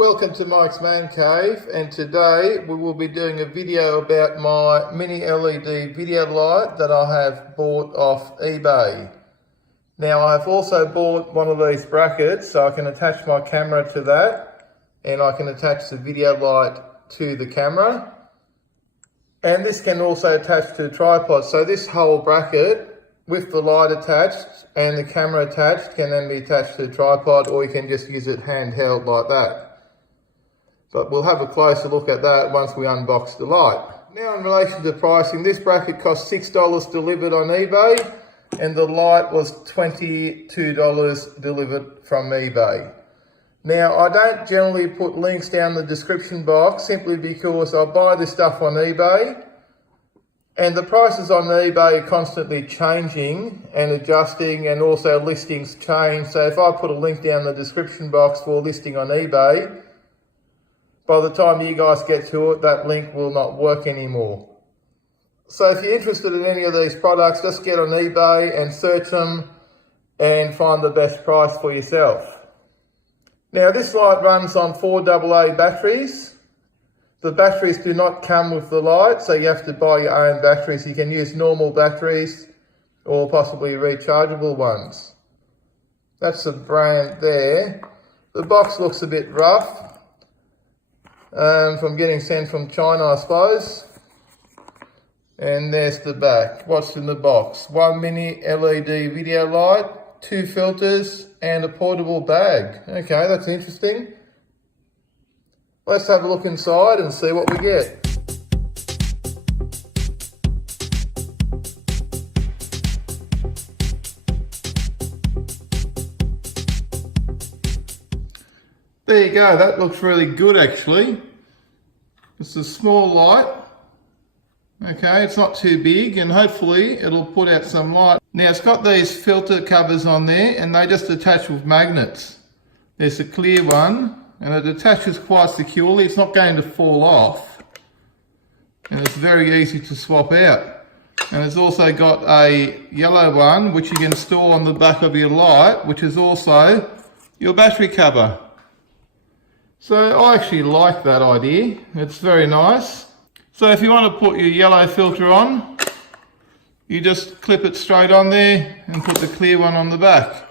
Welcome to Mike's Man Cave, and today we will be doing a video about my mini LED video light that I have bought off eBay. Now I've also bought one of these brackets so I can attach my camera to that and I can attach the video light to the camera. And this can also attach to the tripod, so this whole bracket with the light attached and the camera attached can then be attached to the tripod, or you can just use it handheld like that. But we'll have a closer look at that once we unbox the light. Now in relation to pricing, this bracket cost $6 delivered on eBay and the light was $22 delivered from eBay. Now I don't generally put links down the description box simply because I buy this stuff on eBay and the prices on eBay are constantly changing and adjusting, and also listings change. So if I put a link down the description box for a listing on eBay, by the time you guys get to it, that link will not work anymore. So if you're interested in any of these products, just get on eBay and search them and find the best price for yourself. Now this light runs on 4 AA batteries. The batteries do not come with the light, so you have to buy your own batteries. You can use normal batteries or possibly rechargeable ones. That's the brand there. The box looks a bit rough. From getting sent from China, I suppose. And there's the back. What's in the box? One mini LED video light, 2 filters, and a portable bag. Okay, that's interesting. Let's have a look inside and see what we get. There you go, that looks really good actually. It's a small light. Okay, it's not too big and hopefully it'll put out some light. Now it's got these filter covers on there and they just attach with magnets. There's a clear one and it attaches quite securely. It's not going to fall off. And it's very easy to swap out. And it's also got a yellow one which you can store on the back of your light, which is also your battery cover. So I actually like that idea. It's very nice. So if you want to put your yellow filter on, you just clip it straight on there and put the clear one on the back.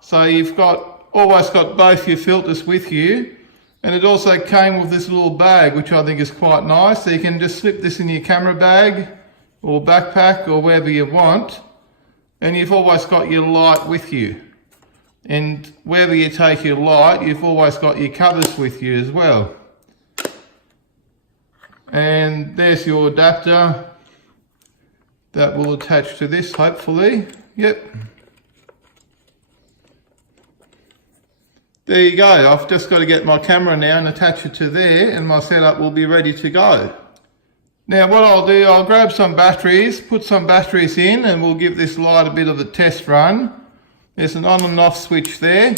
So you've always got both your filters with you, and it also came with this little bag which I think is quite nice. So you can just slip this in your camera bag or backpack or wherever you want, and you've always got your light with you. And wherever you take your light, you've always got your covers with you as well. And there's your adapter that will attach to this, hopefully. Yep. There you go. I've just got to get my camera now and attach it to there, and my setup will be ready to go. Now what I'll do, I'll grab some batteries, put some batteries in, and we'll give this light a bit of a test run. There's an on and off switch there.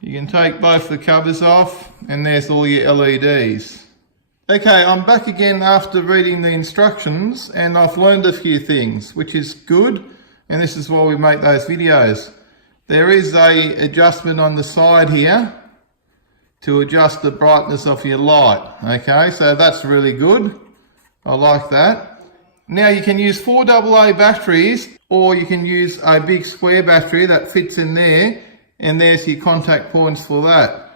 You can take both the covers off and there's all your LEDs. Okay, I'm back again after reading the instructions and I've learned a few things, which is good, and this is why we make those videos. There is a adjustment on the side here to adjust the brightness of your light. Okay, so that's really good. I like that. Now you can use 4 AA batteries, or you can use a big square battery that fits in there, and there's your contact points for that.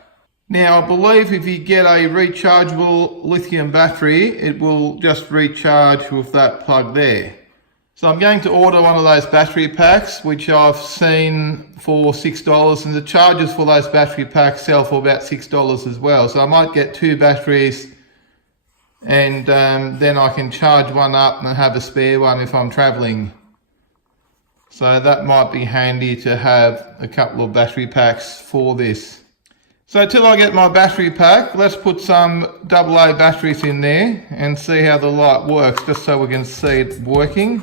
Now I believe if you get a rechargeable lithium battery, it will just recharge with that plug there. So I'm going to order one of those battery packs, which I've seen for $6, and the chargers for those battery packs sell for about $6 as well. So I might get 2 batteries, and then I can charge one up and have a spare one if I'm traveling. So that might be handy to have a couple of battery packs for this. So till I get my battery pack, let's put some AA batteries in there and see how the light works, just so we can see it working.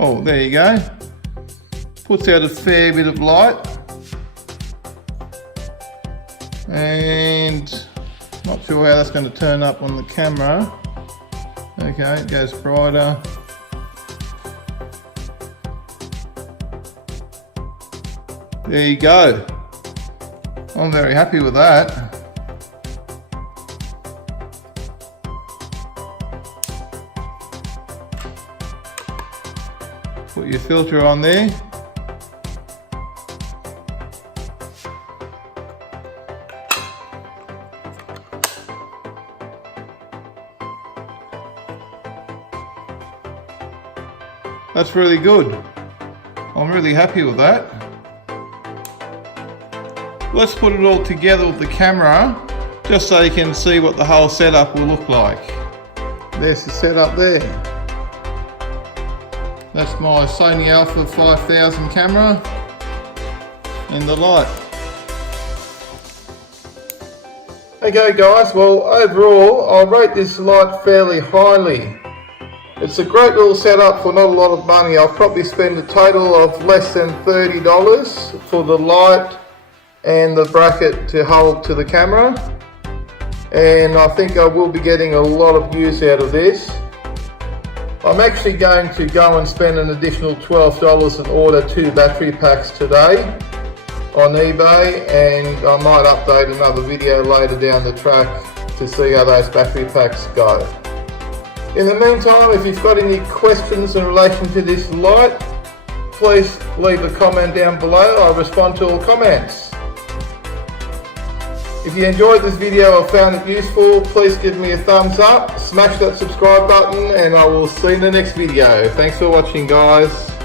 Oh, there you go. Puts out a fair bit of light. And Not sure how that's going to turn up on the camera. Okay, it goes brighter. There you go. I'm very happy with that. Put your filter on there. That's really good. I'm really happy with that. Let's put it all together with the camera, just so you can see what the whole setup will look like. There's the setup there. That's my Sony Alpha 5000 camera and the light. Okay guys, well overall I rate this light fairly highly. It's a great little setup for not a lot of money. I'll probably spend a total of less than $30 for the light and the bracket to hold to the camera. And I think I will be getting a lot of use out of this. I'm actually going to go and spend an additional $12 and order 2 battery packs today on eBay, and I might update another video later down the track to see how those battery packs go. In the meantime, if you've got any questions in relation to this light, please leave a comment down below. I'll respond to all comments. If you enjoyed this video or found it useful, please give me a thumbs up, smash that subscribe button, and I will see you in the next video. Thanks for watching guys.